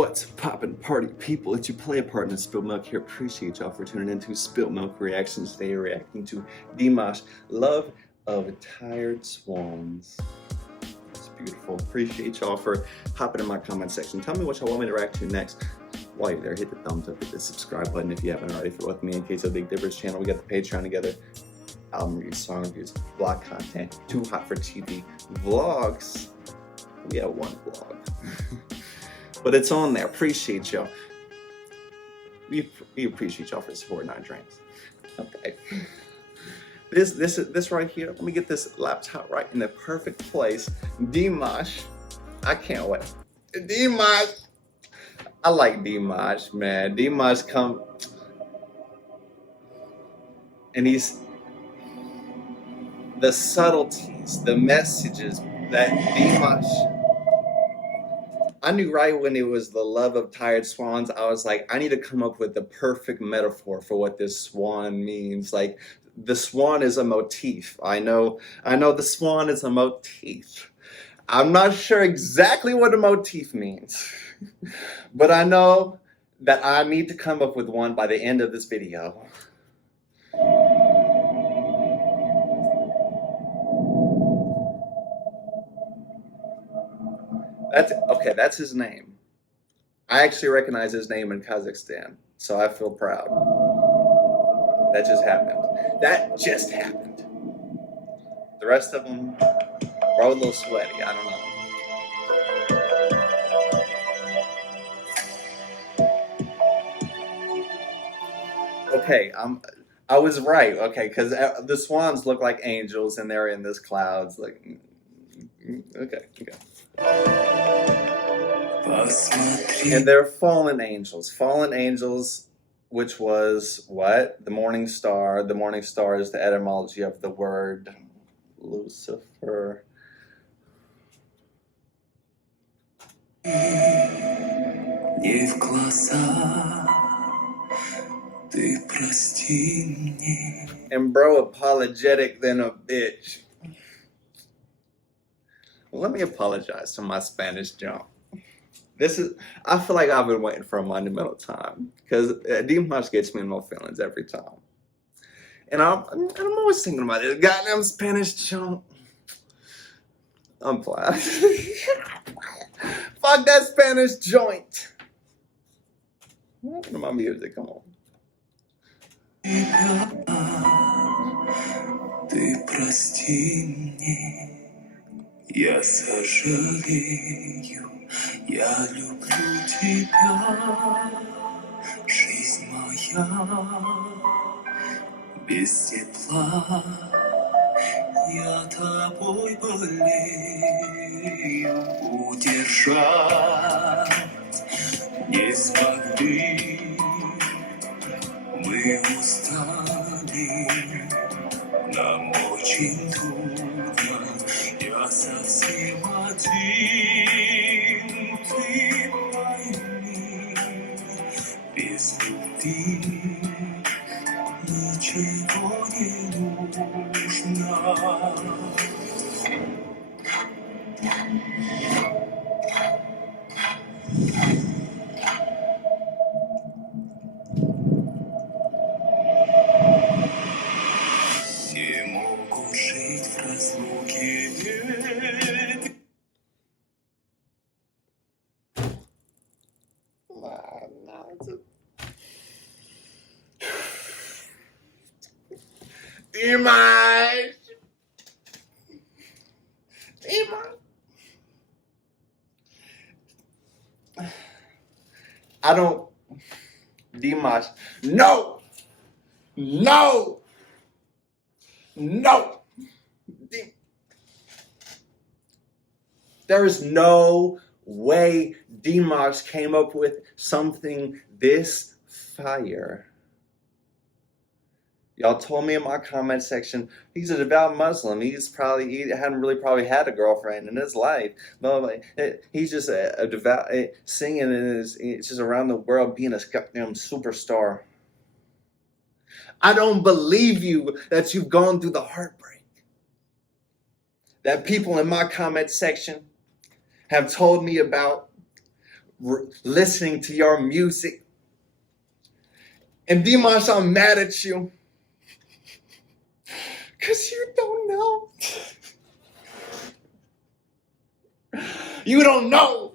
What's poppin' party people? It's your play partner spiltMilk here. Appreciate y'all for tuning into spiltMilk Reactions. Today reacting to Dimash, Love of Tired Swans. It's beautiful. Appreciate y'all for hopping in my comment section. Tell me what y'all want me to react to next. While you're there, hit the thumbs up, hit the subscribe button if you haven't already. For with me in case of Big Dipper's channel, we got the Patreon together. Album reviews, song reviews, blog content, too hot for TV, vlogs. We have one vlog. But it's on there. Appreciate y'all. We appreciate y'all for supporting our dreams. Okay. This right here. Let me get this laptop right in the perfect place. Dimash. I can't wait. Dimash. I like Dimash, man. Dimash come and he's the subtleties, the messages that Dimash. I knew right when it was the love of tired swans, I was like, I need to come up with the perfect metaphor for what this swan means. Like, the swan is a motif. I know the swan is a motif. I'm not sure exactly what a motif means, but I know that I need to come up with one by the end of this video. That's his name. I actually recognize his name in Kazakhstan, so I feel proud. That just happened. That just happened. The rest of them are a little sweaty. I don't know. Okay, I was right. Okay, because the swans look like angels, and they're in this clouds. Like, okay. And they're fallen angels, which was what? The morning star. The morning star is the etymology of the word Lucifer. And bro, apologetic than a bitch. Well, let me apologize to my Spanish jump. I feel like I've been waiting for a monumental time, because Dimash gets me in my feelings every time. And I'm always thinking about it. Goddamn Spanish jump. I'm flat. Fuck that Spanish joint. What happened to my music? Come on. Я сожалею, я люблю тебя, жизнь моя, без тепла, я тобой болею, удержать не смогли, мы устали, нам очень трудно. Я совсем один, ты пойми, без любви ничего не нужно. Все могут жить в разлуке. Dimash! Dimash, no! There is no way Dimash came up with something this fire. Y'all told me in my comment section, he's a devout Muslim. He hadn't really probably had a girlfriend in his life. But he's just a devout singing, and it's just around the world being a goddamn superstar. I don't believe you that you've gone through the heartbreak that people in my comment section have told me about listening to your music. And Dimash, I'm mad at you. Because you don't know. You don't know.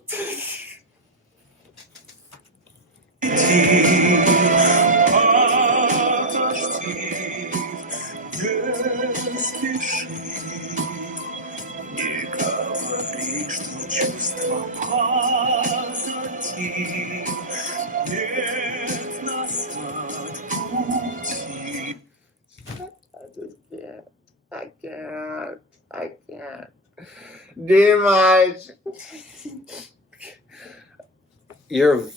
I can't. Dimash. You're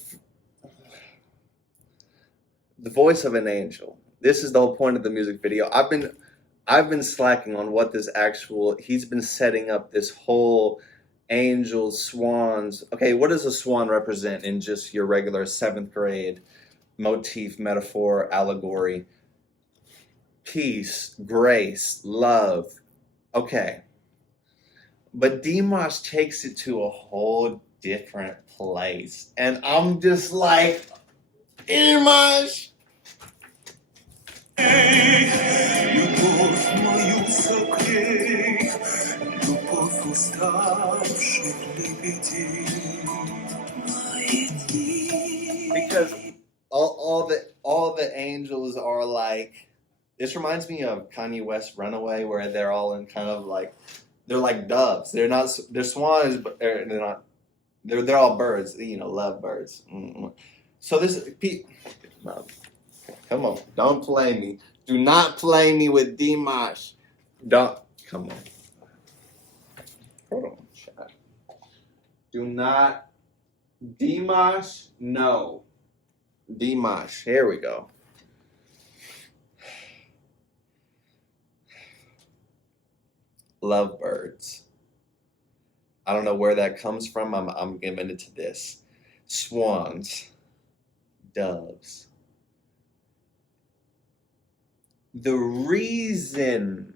the voice of an angel. This is the whole point of the music video. I've been slacking on what this he's been setting up this whole angels, swans. Okay, what does a swan represent in just your regular 7th grade motif, metaphor, allegory? Peace, grace, love. Okay. But Dimash takes it to a whole different place. And I'm just like, Dimash! Because all the angels are like, this reminds me of Kanye West Runaway, where they're all in kind of like, they're like doves. They're swans, but they're not. They're all birds. Love birds. Mm-hmm. So this, come on, don't play me. Do not play me with Dimash. Don't, come on. Hold on, chat. Do not, Dimash, no. Dimash, here we go. Lovebirds. I don't know where that comes from. I'm giving it to this. Swans, doves. The reason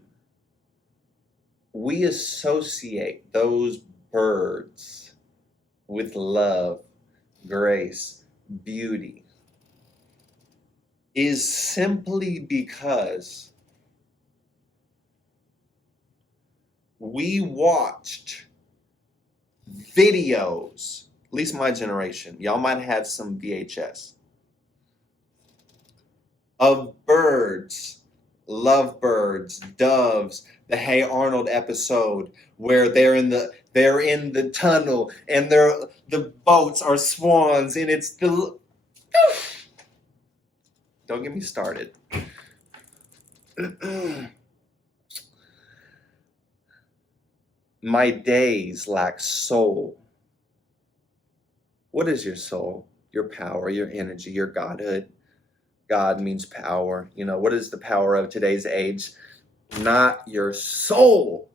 we associate those birds with love, grace, beauty is simply because we watched videos, at least my generation, y'all might have had some VHS, of birds, lovebirds, doves, the Hey Arnold episode where they're in the tunnel and the boats are swans and it's the don't get me started. My days lack soul. What is your soul? Your power, your energy, your godhood. God means power. What is the power of today's age? Not your soul.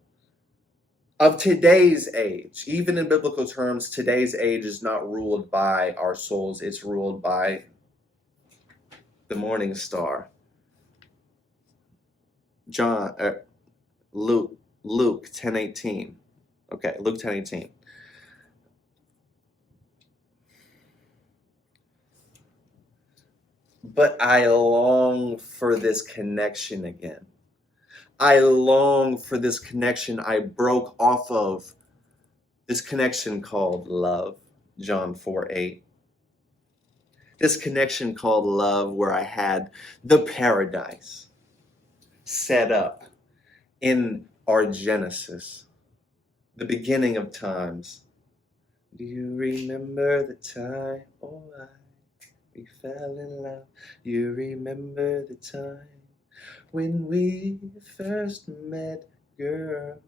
Of today's age. Even in biblical terms, today's age is not ruled by our souls. It's ruled by the morning star. Luke 10:18. Okay, Luke 10:18. But I long for this connection again. I long for this connection I broke off of. This connection called love, John 4:8. This connection called love where I had the paradise set up in our Genesis, the beginning of times. Do you remember the time, we fell in love? You remember the time when we first met, girl?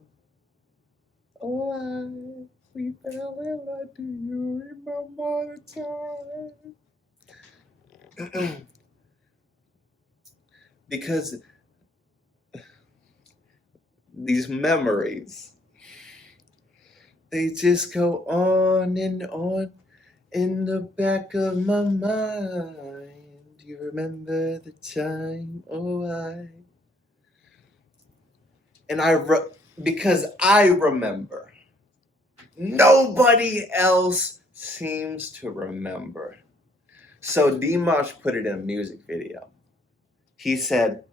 We fell in love. Do you remember the time? Because these memories, they just go on and on in the back of my mind. You remember the time, because I remember. Nobody else seems to remember. So Dimash put it in a music video. He said,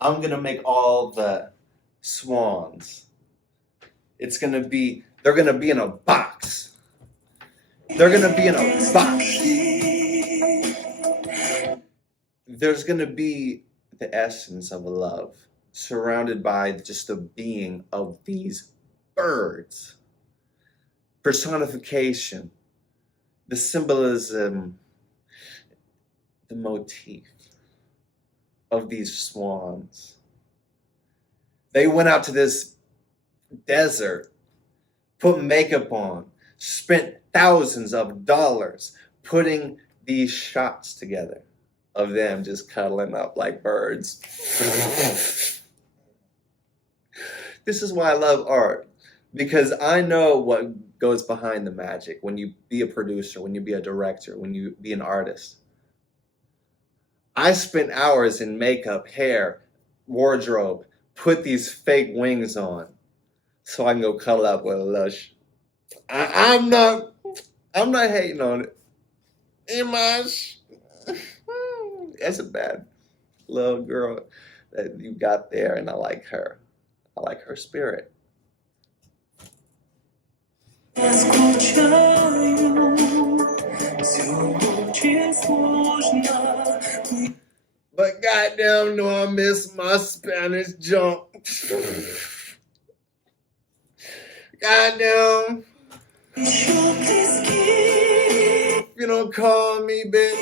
I'm gonna make all the swans. They're gonna be in a box. They're gonna be in a box. There's gonna be the essence of love surrounded by just the being of these birds. Personification, the symbolism, the motif of these swans. They went out to this desert, put makeup on, spent thousands of dollars putting these shots together of them just cuddling up like birds. This is why I love art, because I know what goes behind the magic when you be a producer, when you be a director, when you be an artist. I spent hours in makeup, hair, wardrobe, put these fake wings on so I can go cuddle up with a lush. I'm not hating on it. Dimash, that's a bad little girl that you got there, and I like her. I like her spirit. But goddamn, no, I miss my Spanish jump. Goddamn. If you don't call me, bitch.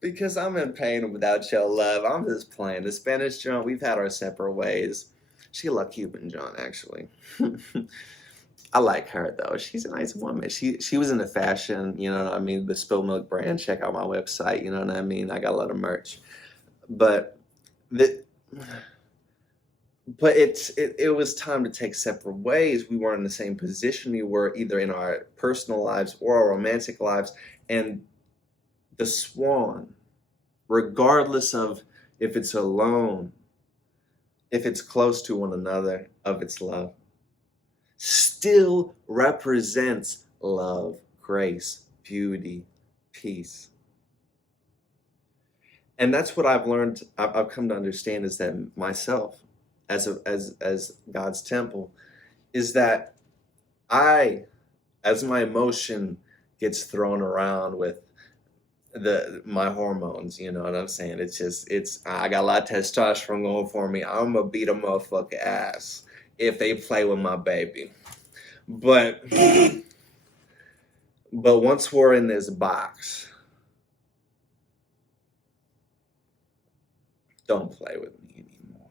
Because I'm in pain without your love. I'm just playing. The Spanish John, we've had our separate ways. She a Cuban John, actually. I like her though. She's a nice woman. She was into fashion, you know what I mean? The spiltMilk brand. Check out my website, you know what I mean? I got a lot of merch. But it was time to take separate ways. We weren't in the same position we were, either in our personal lives or our romantic lives. And the swan, regardless of if it's alone, if it's close to one another, of its love, still represents love, grace, beauty, peace. And that's what I've learned, I've come to understand, is that myself, as God's temple, is that as my emotion gets thrown around with my hormones, you know what I'm saying? I got a lot of testosterone going for me. I'm gonna beat a motherfucker ass if they play with my baby. But once we're in this box, don't play with me anymore.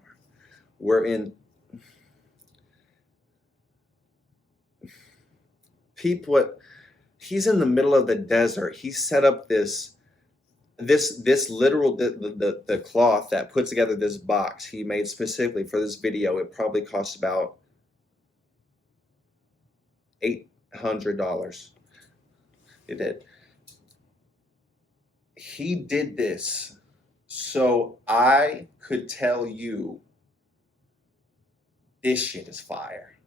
He's in the middle of the desert. He set up this literal, the cloth that put together this box he made specifically for this video. It probably cost about $800. It did. He did this so I could tell you this shit is fire.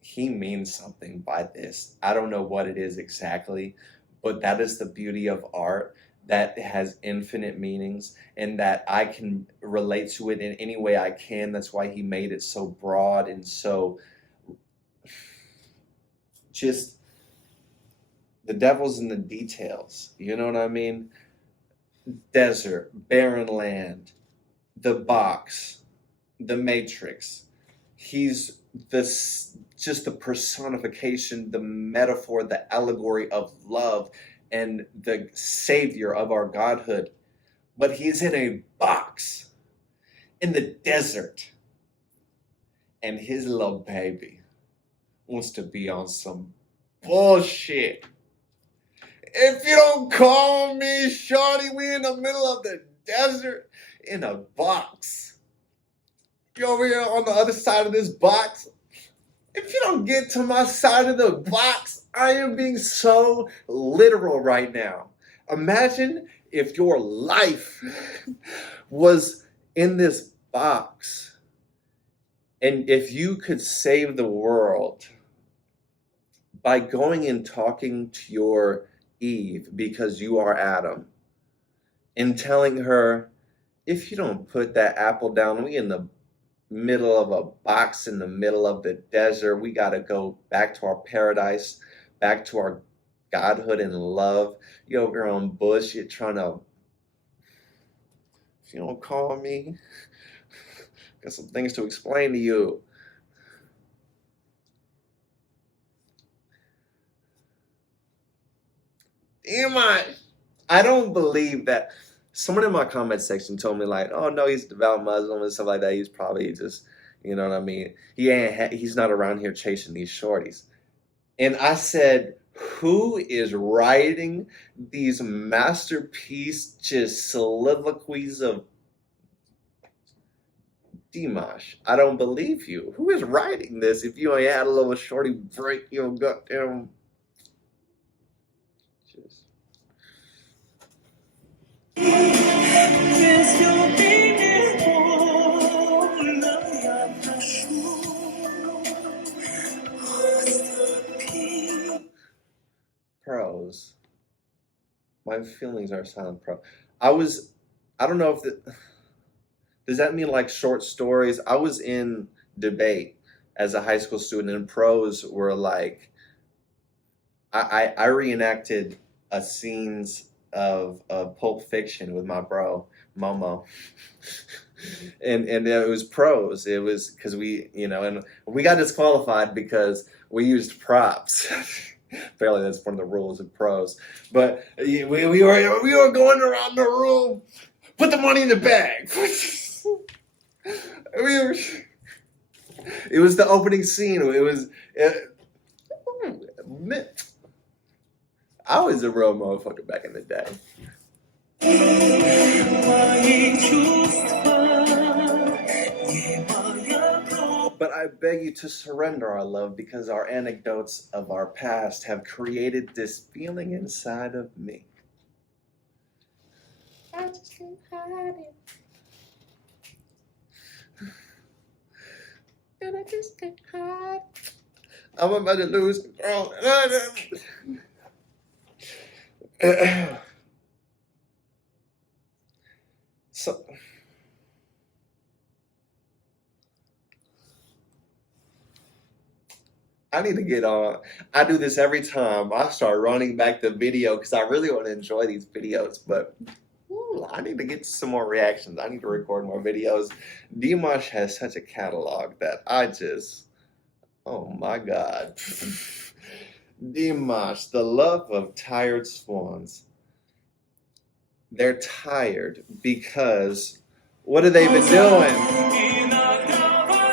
He means something by this. I don't know what it is exactly, but that is the beauty of art, that has infinite meanings and that I can relate to it in any way I can. That's why he made it so broad and so just, the devil's in the details. You know what I mean? Desert, barren land, the box, the matrix. He's just the personification, the metaphor, the allegory of love and the savior of our godhood. But he's in a box in the desert, and his little baby wants to be on some bullshit. If you don't call me, shorty, we in the middle of the desert in a box. You over here on the other side of this box. If you don't get to my side of the box, I am being so literal right now. Imagine if your life was in this box And if you could save the world by going and talking to your Eve because you are Adam and telling her, if you don't put that apple down, we in the middle of a box in the middle of the desert. We got to go back to our paradise, back to our godhood and love. You over here on bullshit trying to, if you don't call me, got some things to explain to you. I don't believe that. Someone in my comment section told me like, "Oh no, he's a devout Muslim and stuff like that. He's probably just, you know what I mean? He's not around here chasing these shorties." And I said, "Who is writing these masterpiece just soliloquies of Dimash? I don't believe you. Who is writing this? If you only had a little shorty break your goddamn." Just Prose. My feelings are silent. I don't know if does that mean like short stories? I was in debate as a high school student, and prose were like, I reenacted a scenes of Pulp Fiction with my bro Momo, and it was prose. It was because and we got disqualified because we used props. Apparently, that's one of the rules of prose. But we were going around the room. Put the money in the bag. It was the opening scene. I was a real motherfucker back in the day. But I beg you to surrender our love, because our anecdotes of our past have created this feeling inside of me. I just can't hide it. And I just can't hide. I'm about to lose control. So, I need to get on. I do this every time. I start running back the video because I really want to enjoy these videos, but I need to get some more reactions. I need to record more videos. Dimash has such a catalog that oh my God. Dimash, the love of Tired Swans. They're tired because what have they been doing?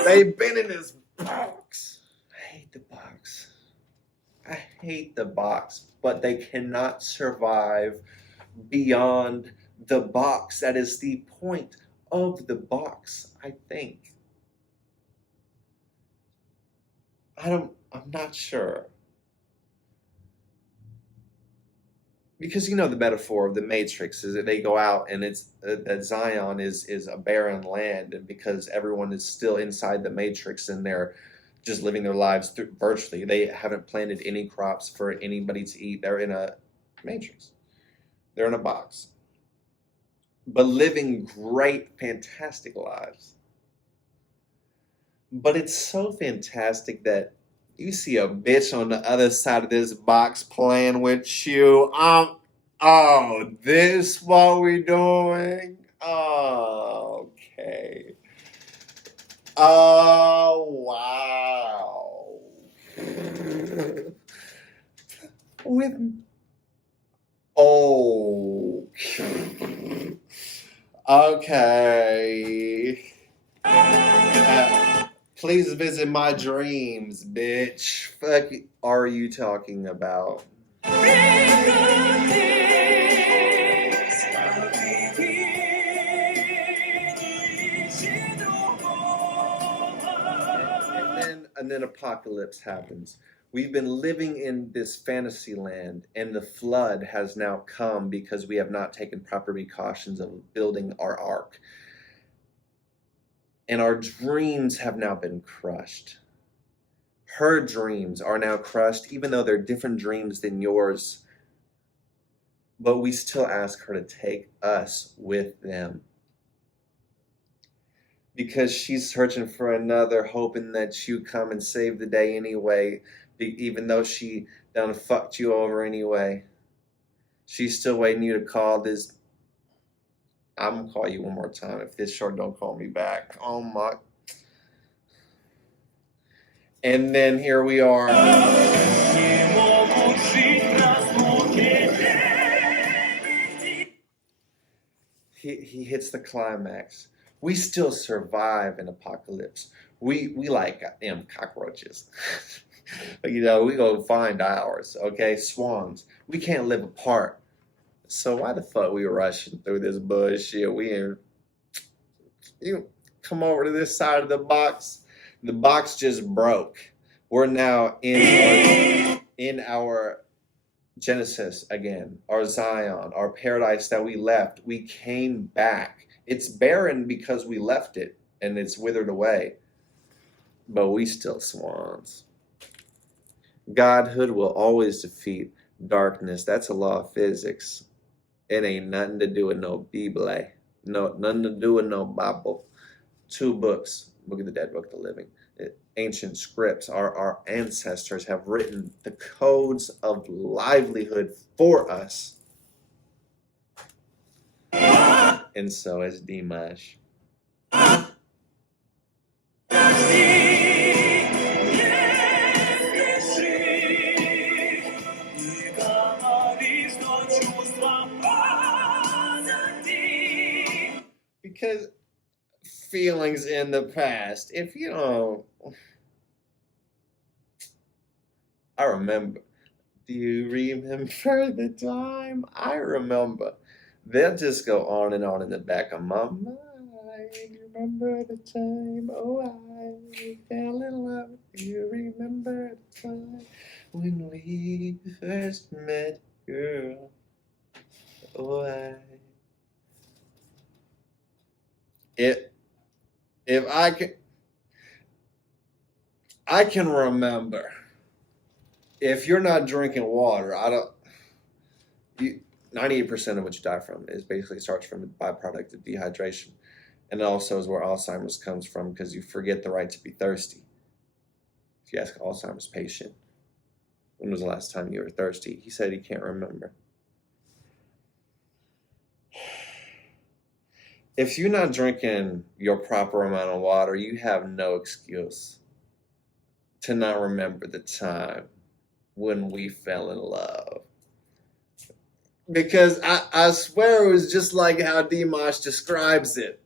They've been in this box. I hate the box. I hate the box, but they cannot survive beyond the box. That is the point of the box, I think. I'm not sure. Because the metaphor of the Matrix is that they go out and it's that Zion is a barren land, and because everyone is still inside the Matrix and they're just living their lives virtually, they haven't planted any crops for anybody to eat. They're in a Matrix. They're in a box, but living great, fantastic lives. But it's so fantastic that you see a bitch on the other side of this box playing with you. Oh, this what we doing? Oh, okay. Oh, wow. Oh. Okay. Please visit my dreams, bitch. Fuck are you talking about? And then apocalypse happens. We've been living in this fantasy land, and the flood has now come because we have not taken proper precautions of building our ark. And our dreams have now been crushed. Her dreams are now crushed, even though they're different dreams than yours. But we still ask her to take us with them. Because she's searching for another, hoping that you come and save the day anyway, even though she done fucked you over anyway. She's still waiting you to call this. I'm gonna call you one more time if this short don't call me back. Oh my. And then here we are. He hits the climax. We still survive an apocalypse. We like goddamn cockroaches. You know, we go find ours, okay? Swans. We can't live apart. So why the fuck we rushing through this bullshit? You come over to this side of the box. The box just broke. We're now in our Genesis again, our Zion, our paradise that we left. We came back. It's barren because we left it and it's withered away. But we still swans. Godhood will always defeat darkness. That's a law of physics. It ain't nothing to do with no Bible. No, nothing to do with no Bible. 2 books, Book of the Dead, Book of the Living. Ancient scripts. Our ancestors have written the codes of livelihood for us. And so has Dimash. Because feelings in the past, if you don't, I remember. Do you remember the time? I remember. They'll just go on and on in the back of my mind. Remember the time? Oh, I fell in love. Do you remember the time when we first met, girl? Oh, if I can remember. If you're not drinking water, 98% of what you die from is basically starts from a byproduct of dehydration. And it also is where Alzheimer's comes from, because you forget the right to be thirsty. If you ask an Alzheimer's patient, when was the last time you were thirsty? He said he can't remember. If you're not drinking your proper amount of water, you have no excuse to not remember the time when we fell in love. Because I swear it was just like how Dimash describes it.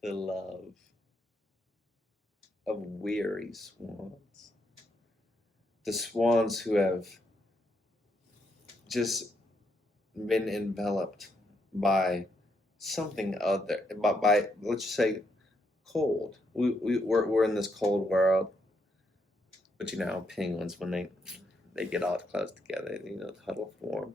The love of weary swans. The swans who have just been enveloped by something other, by let's just say cold. We're in this cold world, but you know, penguins, when they get all close together, you know, huddle form.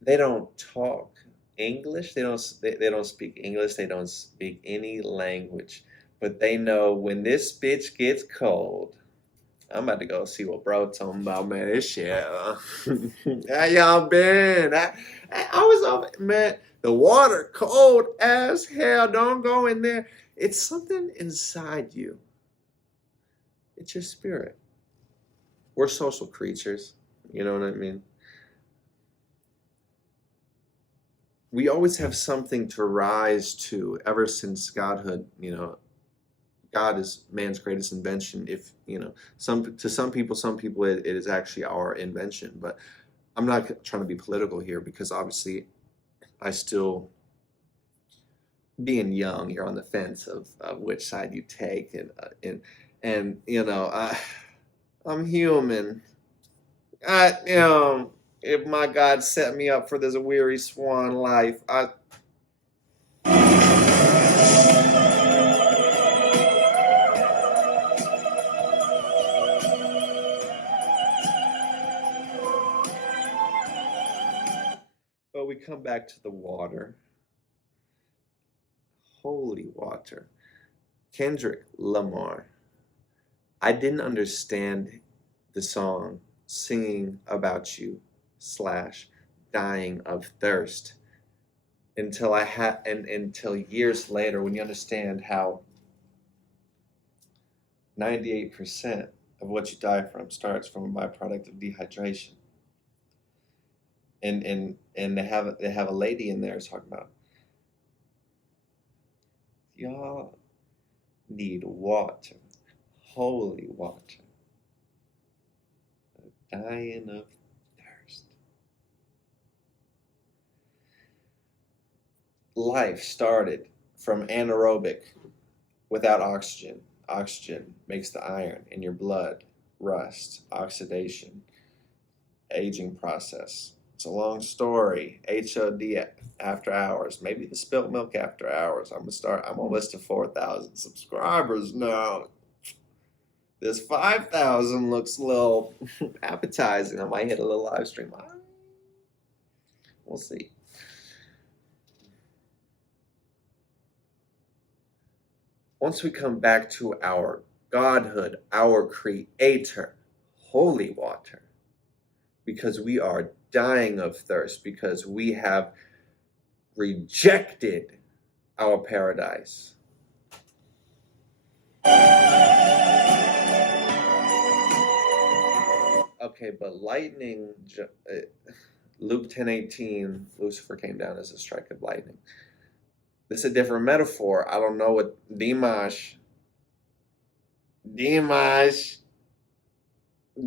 They don't talk English. They don't speak English. They don't speak any language, but they know when this bitch gets cold, I'm about to go see what bro talking about, man. This shit. How y'all been? I was over, man. The water cold as hell. Don't go in there. It's something inside you. It's your spirit. We're social creatures. You know what I mean? We always have something to rise to ever since godhood. You know, God is man's greatest invention. If you know, to some people it is actually our invention. But I'm not trying to be political here, because obviously I still, being young, you're on the fence of which side you take, and you know, I'm human. If my God set me up for this weary swan life, but we come back to the water, holy water. Kendrick Lamar. I didn't understand the song singing about you slash dying of thirst until until years later, when you understand how 98% of what you die from starts from a byproduct of dehydration. And they have a lady in there talking about, y'all need water, holy water, dying of thirst. Life started from anaerobic, without oxygen. Oxygen makes the iron in your blood rust, oxidation, aging process. It's a long story. HOD after hours, maybe the spilt milk after hours. I'm almost to 4,000 subscribers now. This 5,000 looks a little appetizing. I might hit a little live stream. We'll see. Once we come back to our Godhood, our Creator, holy water, because we are dying of thirst, because we have rejected our paradise. Okay, but lightning, Luke 10:18, Lucifer came down as a strike of lightning. This is a different metaphor. I don't know what Dimash,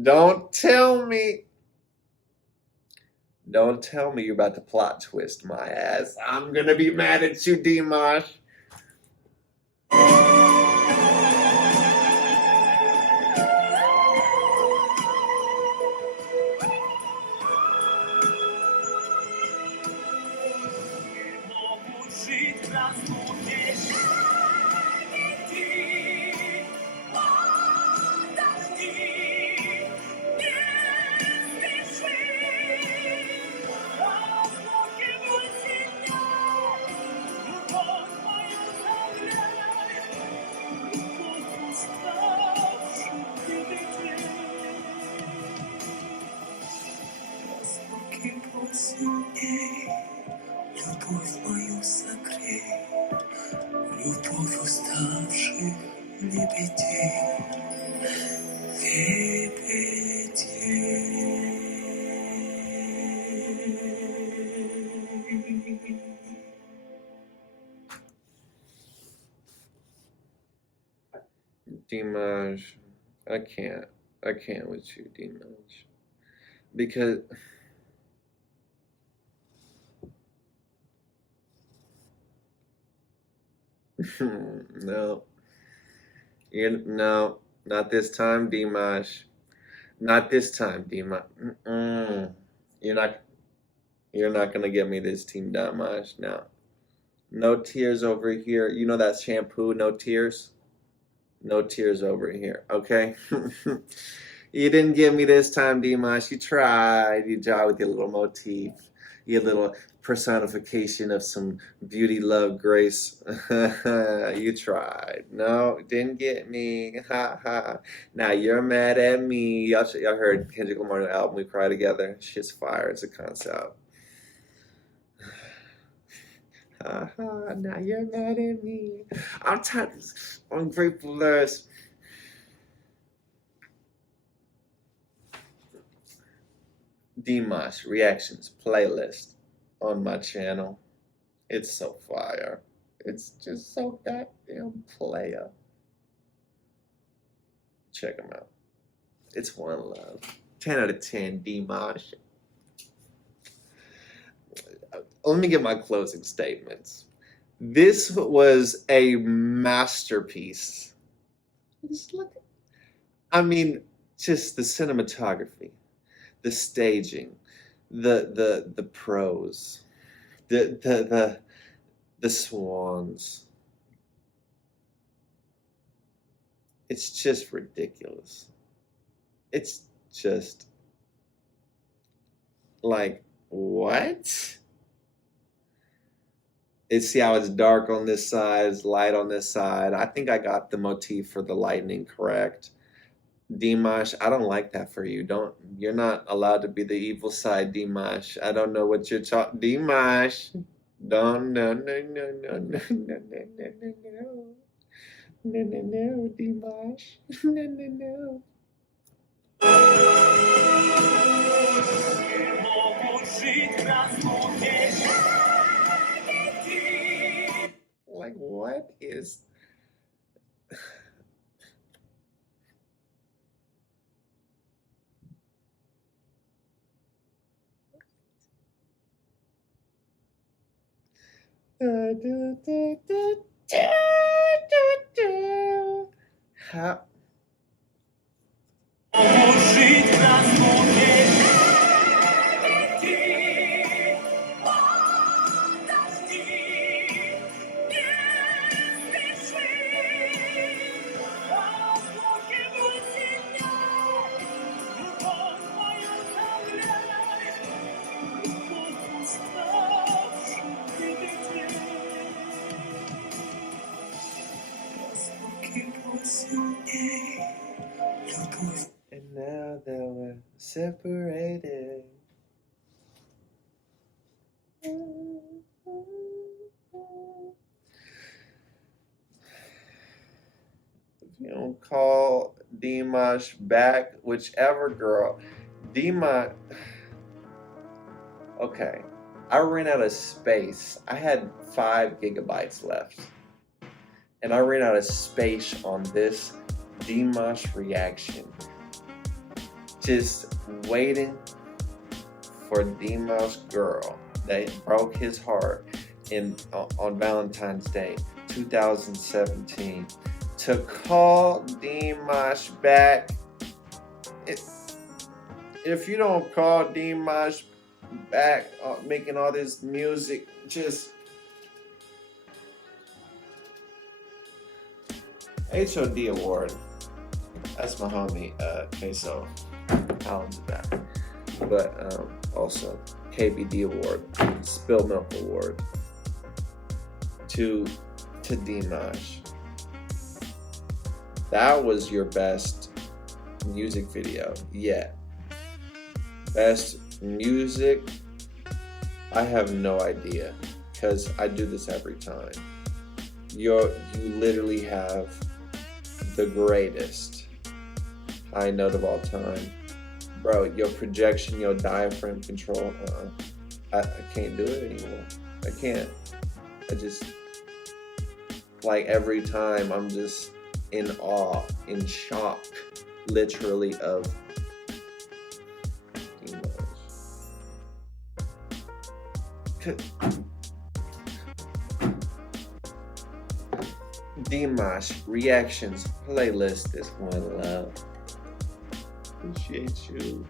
don't tell me you're about to plot twist my ass. I'm gonna be mad at you, Dimash. Любовь мою согрей, любовь уставших лебедей, Dimash, I can't with you, Dimash, because no, no, not this time, Dimash. Not this time, Dimash. You're not gonna get me this team, Dimash. No, no tears over here. You know that shampoo, no tears. No tears over here, okay? You didn't get me this time, Dimash. You tried. You tried with your little motif, your little personification of some beauty, love, grace. You tried. No, didn't get me. Ha ha. Now you're mad at me. Y'all heard Kendrick Lamar's album, We Cry Together. Shit's fire. It's a concept. Now you're mad at me. I'm tired of this ungratefulness. Dimash reactions playlist on my channel. It's so fire. It's just so goddamn player. Check them out. It's one love. 10 out of 10, Dimash. let me get my closing statements. This was a masterpiece. Just look, I mean, just the cinematography, the staging, the prose, the swans. It's just ridiculous. It's just like, what? See how it's dark on this side, it's light on this side. I think I got the motif for the lightning correct. Dimash, I don't like that for you. You're not allowed to be the evil side, Dimash. I don't know what you're talking. Dimash, don't, no, no, no, no, no, no, no, no, no, no, no, no, no, Dimash, no, no, no. Like, what is... How... And now that we're separated. If you don't call Dimash back, whichever girl, Dimash. Okay, I ran out of space. I had 5 gigabytes left, and I ran out of space on this Dimash reaction. Just waiting for Dimash girl that broke his heart on Valentine's Day 2017 to call Dimash back. If you don't call Dimash back, making all this music, just HOD award. That's my homie, Queso. I'll do that. But also KBD award, spiltMilk award to Dimash. That was your best music video yet. Best music, I have no idea, because I do this every time. You literally have the greatest high note of all time. Bro, your projection, your diaphragm control, I can't do it anymore. I can't. I just, like, every time I'm just in awe, in shock, literally, of Dimash reactions playlist is one love. Appreciate you.